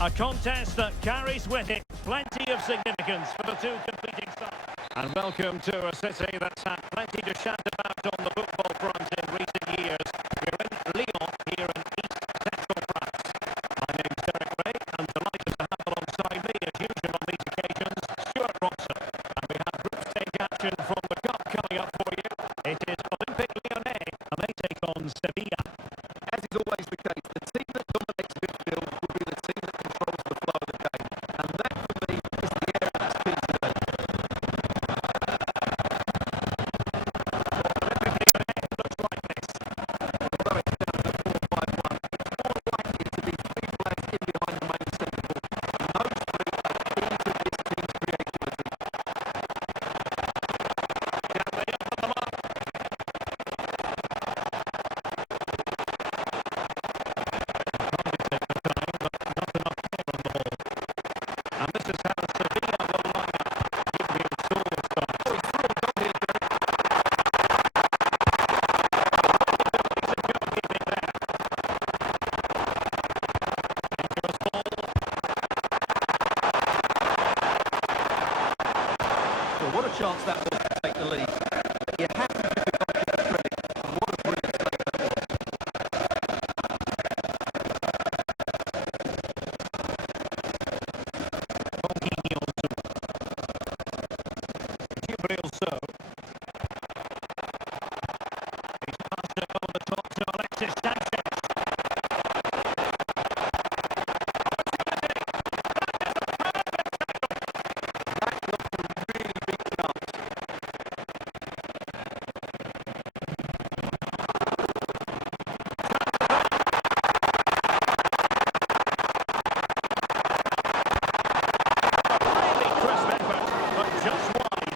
A contest that carries with it plenty of significance for the two competing sides. And welcome to a city that's had plenty to shout about on the football front in recent years. We're in Lyon, here in East Central France. My name's Derek Ray, and delighted to have alongside me, as usual on these occasions, Stuart Robson. And we have group stage action from the Cup coming up for you. It is Olympique Lyonnais, and they take on Sevilla. As is always the case, the team that dominates midfield will be the team that controls the flow of the game. And that, for me, is the area that's key today. Olympique Lyonnais looks like this. Although it's down to 4-5-1, it's more likely to be three players in behind the main centre forward. And those three are key to this team's creativity. Gently up on the mark. And this is how Sevilla will line up. Gabriel Soul starts. Oh, he's through on here, Derek. Goalkeeping there. Dangerous ball. Well, what a chance that was to take the lead. You have to give the goalkeeper credit. What a brilliant save that was. Gabriel Soul. He's passed it over the top to Alexis Sanchez. That looked a really big chance. Really crisp effort, but just wide.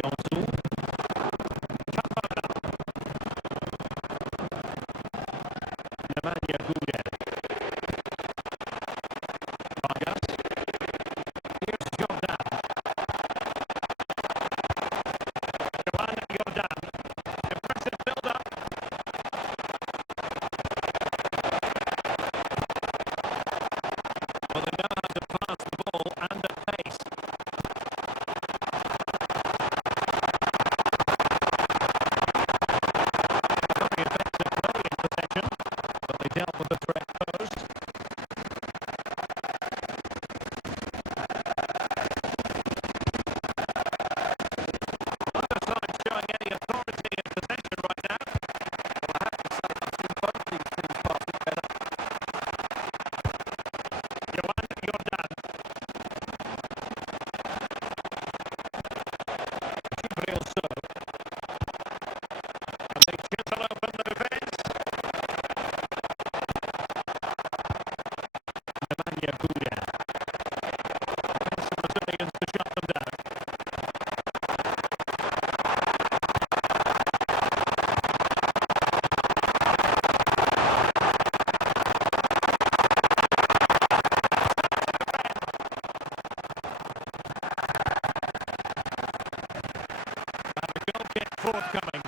Yonzu. Camara. Nemanja Gude. Vargas. Here's Jordan. Joan Jordan. Impressive build-up. Well, they know how to pass the ball and at pace. Very effective play in possession, but they dealt with the threat posed. Neither side showing any authority in possession right now. Well, I have to say, I've seen both these teams pass it better. Joan Jordan. Gabriel Soul. And they chisel open the defence. Nemanja Gude. Defensive Brazilians to shut them down. And the goal kick forthcoming.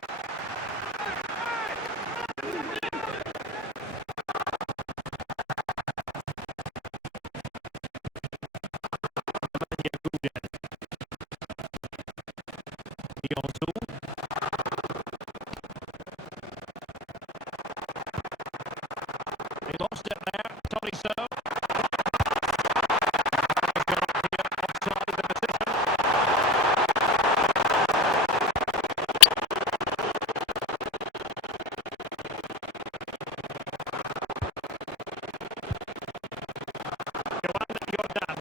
Nemanja Gude. Yonzu. He lost it there. Tolisso. Offside the decision. Joan Jordan.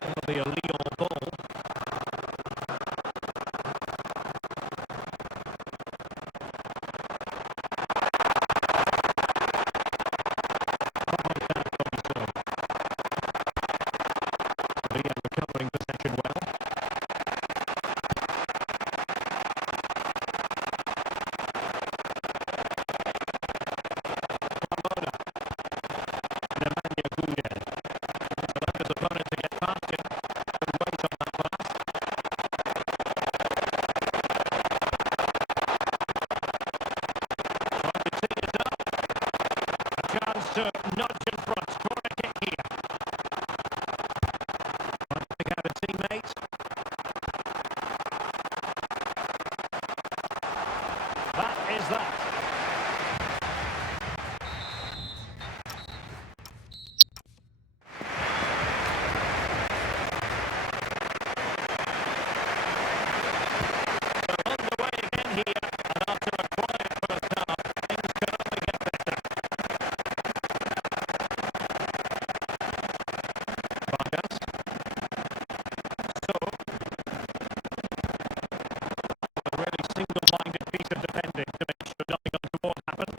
That'll be a Lyon ball. Sevilla recovering possession well. Camara. Nemanja Gude. So that his opponent to get past him. to nudge in front. Corner kick here. Trying to pick out a teammate. That is that. So underway again here, and after a quiet first half, things can only get better. Vargas. So, a really single-minded piece of defending to make sure nothing untoward happened.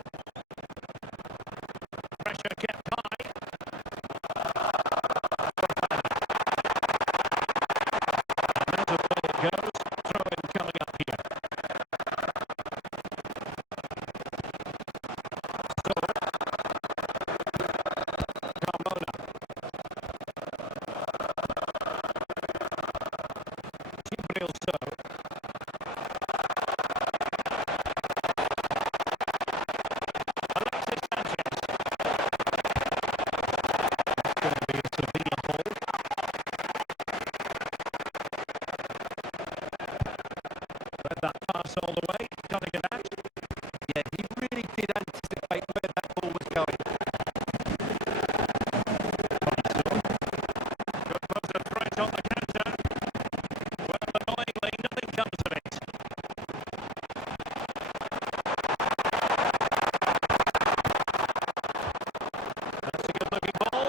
Pressure kept high. And as away it goes, throw-in coming up here. So, Carmona. Gabriel So. Alexis Sanchez. It's going to be a Sevilla hold. Read that pass all the way, cutting it out. Yeah, he really did anticipate where that ball was going. Good pose of threat on the counter. Well, annoyingly, nothing comes of it. That's a good-looking ball.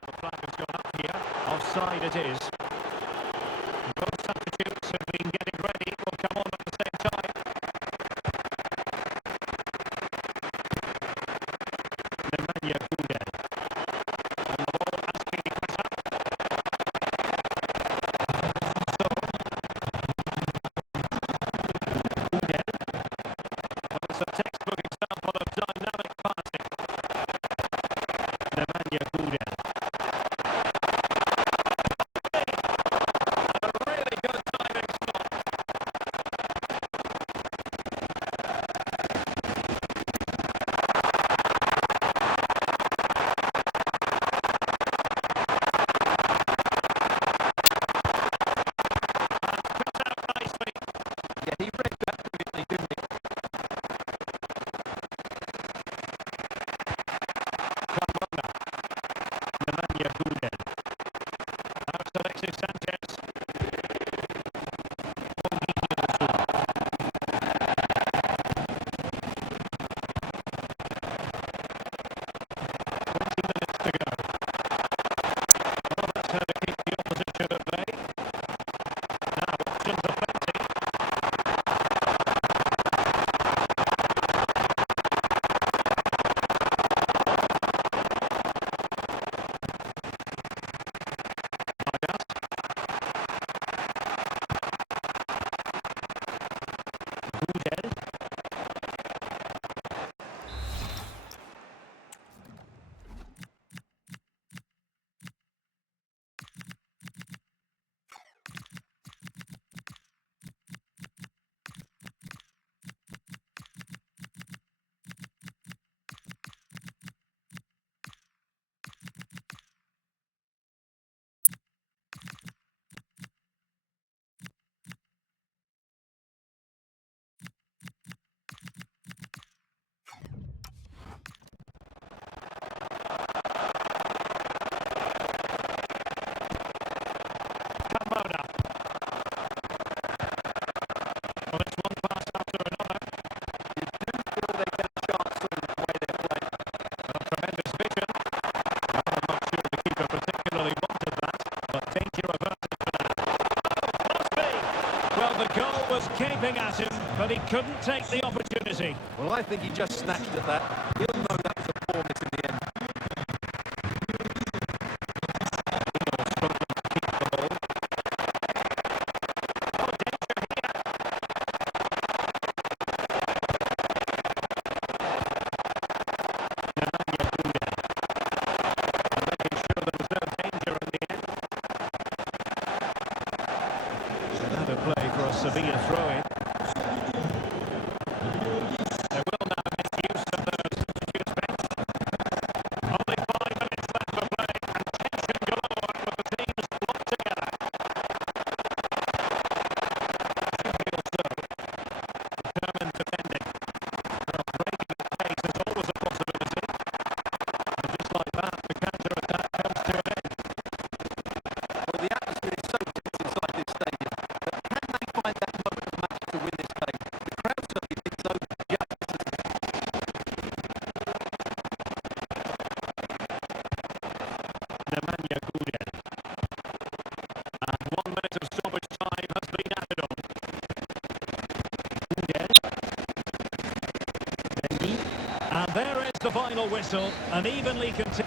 The flag has gone up here. Offside it is. Both substitutes have been getting ready. Will come on at the same time. Nemanja Gudel. And the ball has been pressed up. So, Gudel. Well, it's a textbook example of dynamic passing. Nemanja Gudel. A really good diving stop. Cuts out nicely. Yeah, he read that brilliantly, didn't he? Carmona. Nemanja Gudel. Now it's Alexis Sanchez. Minutes to go. Well, that's how to keep the opposition at bay. Now, options are plenty. but he couldn't take the opportunity. Well, I think he just snatched at that. He'll know that was a poor miss in the end. Struggling to keep the ball. Oh, danger here. Nemanja Gude. And making sure there was no danger in the end. So that'll play for a Sevilla throw-in. They will now make use of the substitutes bench. Only 5 minutes left to play, and tension galore with the teams locked together. Should feel so. Determined defending. Well, breaking at pace is always a possibility. And just like that, the counter-attack comes to an end. Well, the atmosphere is so tense inside this stadium. But can they find that moment of magic to win this game? The crowd certainly thinks so. Nemanja Gude. And 1 minute of stoppage time has been added on. Gude. And there is the final whistle, an evenly contested.